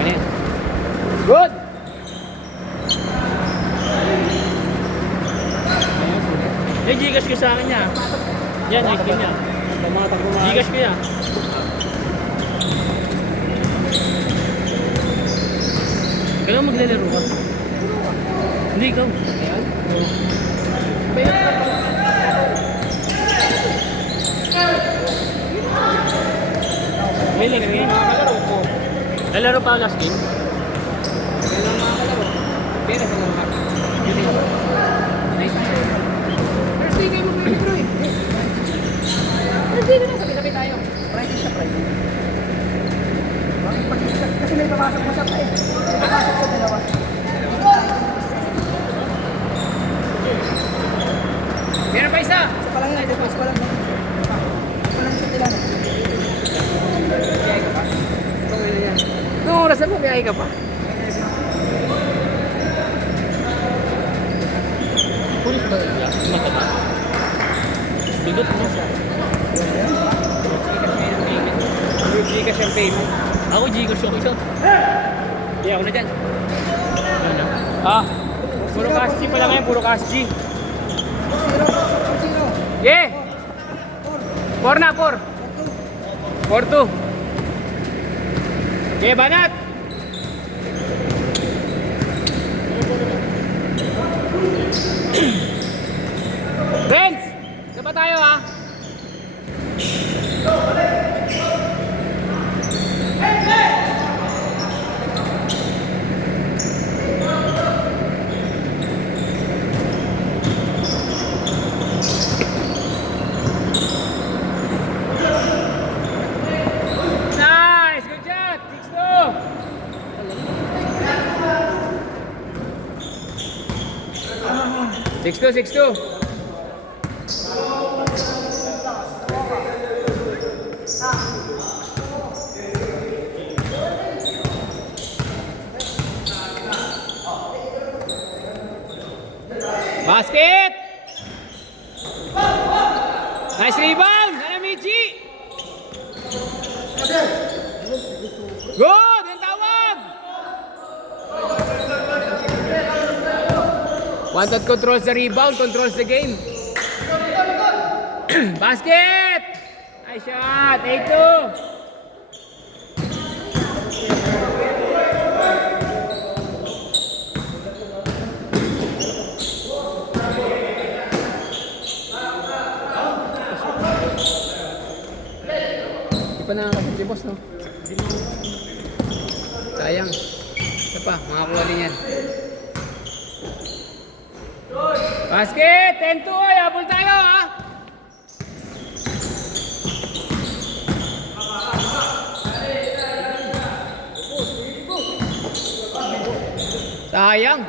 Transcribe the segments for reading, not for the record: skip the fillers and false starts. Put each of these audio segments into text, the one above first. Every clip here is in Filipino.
Okay. Good! Eh, Gcash ko sa akin niya. Yan, ice cream niya. Gcash ko yan. Kailan maglalaro ka? Hindi, ikaw. May last game? Lalaro pa ang last game? Pera sa mga Thursday kayo mag-bro eh. Thursday na lang, sabi-sabi tayo. Friday siya, Friday. Kasi may papasok mo siya pa eh. May papasok sa dalawa. Meron pa isa. Isa pa lang yun, isa pa lang. Isa pa lang siya nila. Biyay ka pa? Noong oras na mo, biyay ka pa? Pulis ba yun? Mataba. Bidot mo siya. Gcash yung payment. Ako Gcash ako isa. Hindi ako na dyan. Ano? Ah, puro cash G pala ngayon, puro cash G. 0. Yeah! 4 na, 4. 4-2. Okay, banat! Friends! Saan ba tayo ha? Nice! Good shot! 6-2. 6-2. Basket! Nice rebound! Nanamichi! Good! Yung tawag! Wanted controls the rebound, controls the game. Basket! Nice shot! 8-2! Di pa nakakasip si boss, no? Sayang. Isa pa, makakuha din yan. Basket! 10-2! Ay, habol tayo, ha? Sayang!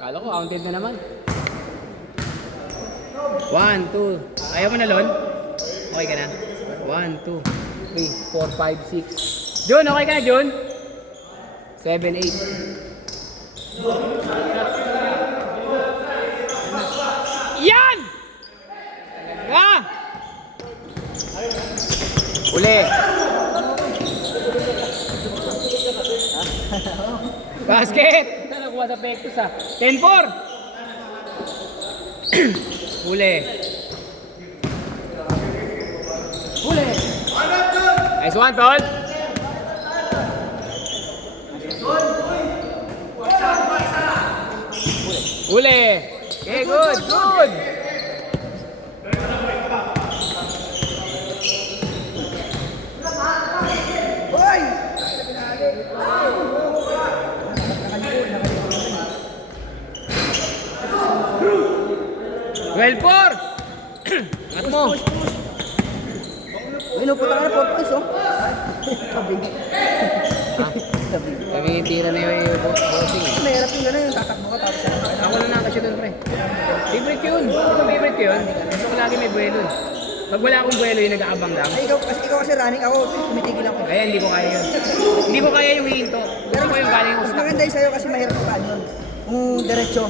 Kala ko, counted na naman. 1, 2. Ayaw mo na, Lon? Okay ka na? 1, 2, 3, 4, 5, 6. Jun, okay ka na, Jun? 7, 8. Yan! Talaga! Uli! Basket! Ito nakuha sa Pectus ha. 10-4! Uli! Uli! Nice one, Tol! Uli! Okay, good, good! Hoy! 12-4! Angat mo! Pinuputa ka na 4 points, oh. Tabi. Tabi. Kami tira na yung bossing. Mahirap yung gano'n, yung tatakbo ka tapos Ako na nakasya doon, pre. Favorite yun. Ito favorite ko yun. Gusto ko lagi may buwelo. Pag wala akong buwelo yung nag-aabang lang. Ay, ikaw kasi running, ako tumitigil ako. Kaya hindi ko kaya yun. Hindi ko kaya yung hihinto. Pero ko yung galing ko Mas sa maganda yung sa'yo kasi mahirap ka yun. Kung diretso.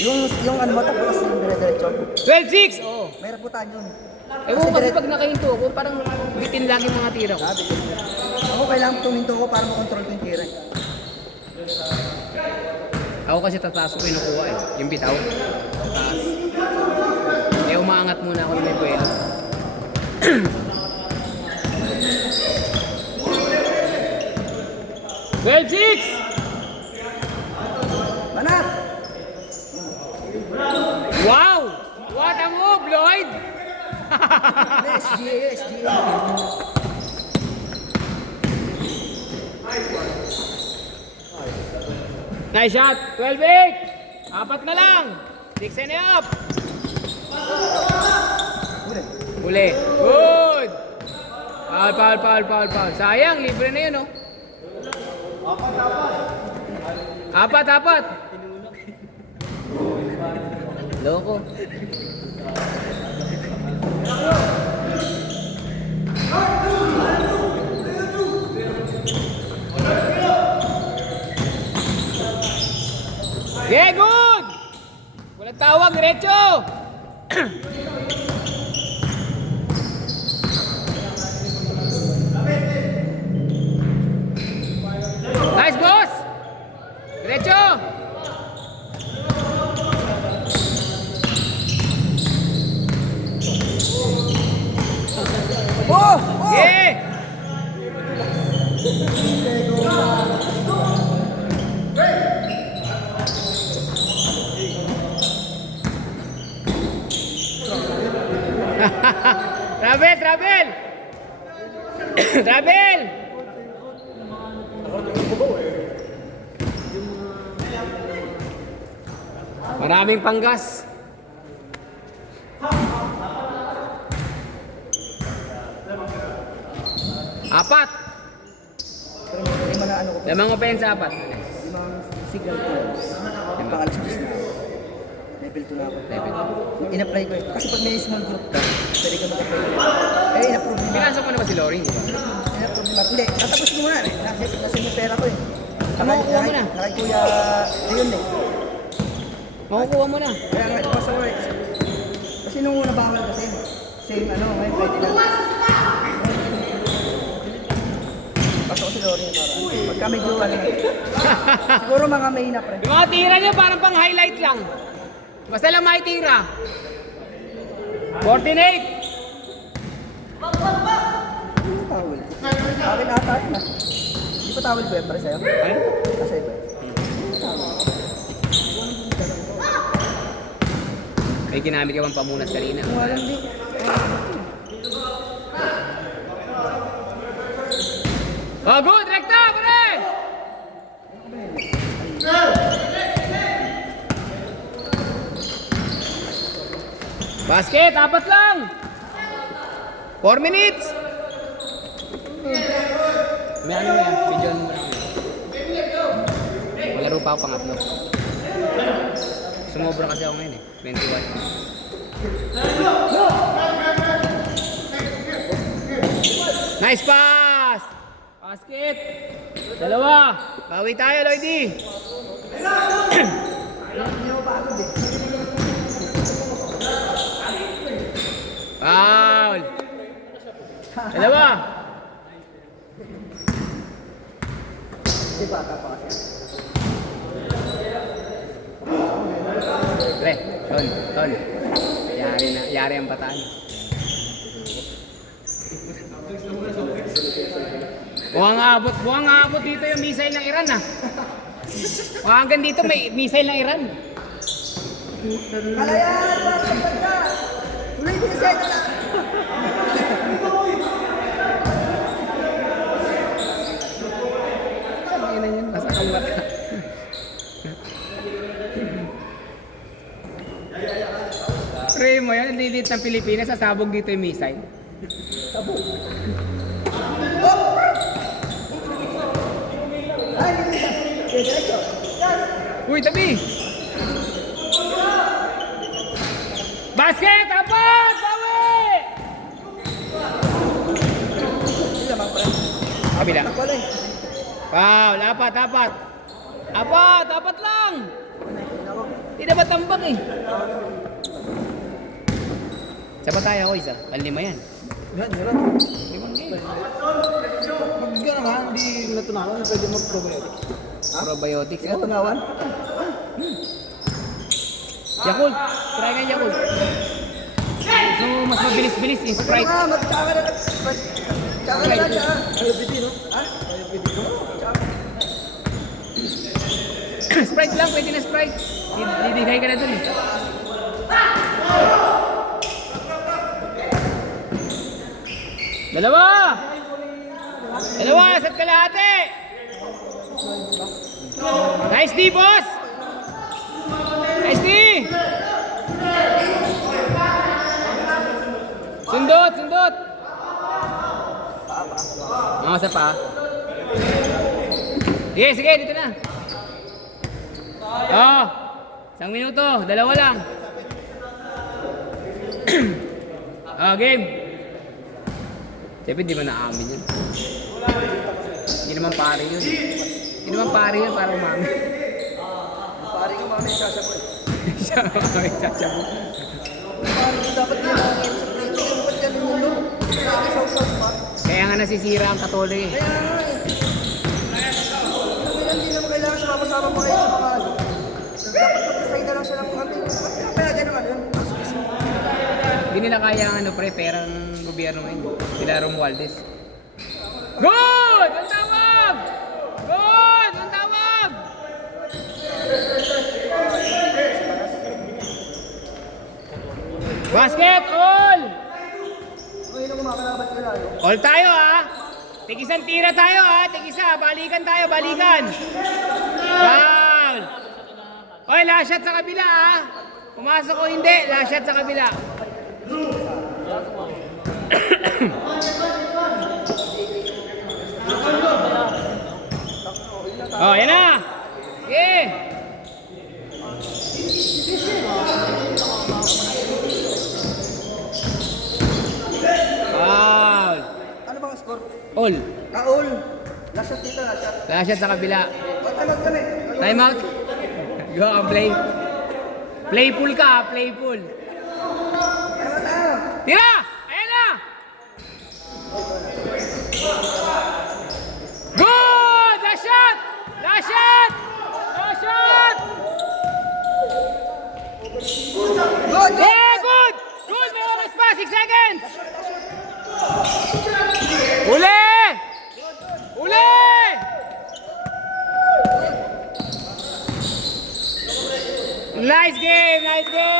Yung ano mo, tapos yung dire-diretso. 12-6! Oo. Mahirap putaan yun. Ewan ko kasi pag nakahinto ako, parang bitin lang yung mga tira ko. Ako kailangan tuminto ko para makontrol ko yung tira. Ako kasi tataas ko kinukuha eh. Yung bitaw. Tataas. Eh umaangat muna ako yung may buwelo. $12-6! Banat! Wow! What a move, Lloyd! SGA, SGA. Nice shot! 12-8! Apat na lang! 6 and up! Uli. Uli. Good! Foul. Sayang, libre na yun, oh. Apat. Loko. Yeah, good! Walang tawag, diretso! Nice, boss! Diretso! Oh! Yeah! Travel! Travel! Maraming panggas. Apat. Lima na ano ko. Lamang opensa, apat. Limang signal points. Pangalas na. Level 2 na ako. Level. In-apply ko eh. Kasi pag may small group ka, pwede ka mag-apply. Eh, in-approve nila. Pinasok mo na ba si Loring? In-approve nila. Hindi, natapos ko muna eh. Nasa yung pera ko eh. Makukuha mo na. Nakay Kuya, ayun eh. Makukuha mo na. Kaya nga, ipasa ko eh. Kasi nung una bawal kasi, same ano, ngayon pwede na. Pasok ko si Loring para. Pagka medyo ano, siguro mga main na pre. Yung mga tira niyo parang pang highlight lang. Basta lang may tira. 14-8. Tawel. Akin ata yun ah. Di ba tawel ko yan para sa'yo? Ano? Kasi ba? May ginamit ka bang pamunas kanina? Walang di. Oh, good! Rekta, pare! Basket, apat lang! 4 minutes! May ano yan? Video mo lang. Malaro pa ako pangatlo. Sumobra kasi ako ngayon eh. 21. Nice pass! Basket! Dalawa! Bawi tayo, Lloydie! Hindi mo pagod eh. Foul! Dalawa! Di ba, tapa kasi. Pre, ton. Yari ang bataan. Mukhang aabot dito yung missile ng Iran ah. Mukhang hanggang dito may missile ng Iran. Kalayan! Bakit ka? Tuloy din sa ito lang. Ano yun? Nasa kalmat ka. Pre mo yan, lilit ng Pilipinas, sasabog dito yung missile. Sabog. Ay, hindi na. Diretso. Uy, tabi! Basket! Apat! Bawi! Hindi naman, pre. Kabila. Ako lang. Wow, apat lang! Ako. Hindi na ba tambak eh? Sa bataya ko isa, panlima yan. Yan. Limang game. Pag gano'n nga, hindi natunawan, pwede mag-provide. Probiotics. Ikaw tumawan? Yakult. Try ka Yakult. So, mas mabilis-bilis yung Sprite. Magtsaka na. Tsaka na siya. Ayopidi, no? Ha? Ayopidi, no? Sprite lang, pwede na Sprite. Didigay ka na dun eh. Dalawa! Dalawa, isa't kalahati! Nice D, boss! Nice D! Sundot, sundot! Isa pa. Sige, sige, dito na. Oh, 1 minuto, dalawa lang. Game. Siyempre, di mo na-amin yun. Hindi naman pare yun. Hindi naman pare yun, para umami. Pare ka mami, sasaboy. Siya umami, sasabi. Pare ko dapat yan ang sa plate. Ano ba't yan yung mulo? Lagi sausaw pa. Kaya nga nasisira ang katuloy eh. Kaya nga eh. Hindi naman kailangan sumama-sama pa kayo sa mga ano. Dapat pagkasay na lang siya ng mga plate. Ba't pinapayagan ng ano yun? Hindi nila kaya ang ano pre, perang gobyerno ngayon. Sila Romualdez. Good! Ang tawag! Good! Ang tawag! Basket! All! Ngayon na kumakalaban ka lang. All tayo ha! Tig-isang tira tayo ha! Tig-isa! Balikan tayo! Balikan! Foul! Oy, last shot sa kabila ha! Pumasok o hindi, last shot sa kabila. Oh, yan na! Sige! Foul! Ano bang score? All. Kaul. Last shot dito, last shot. Last shot sa kabila. Ba't naman kami? Time out. Go ang play. Playful ka, playful. Tira! Ayan na! Good! Last shot! Last shot! Last shot! Good! Yeah, good! Good! May oras pa! 6 seconds! Uli! Uli! Nice game! Nice game!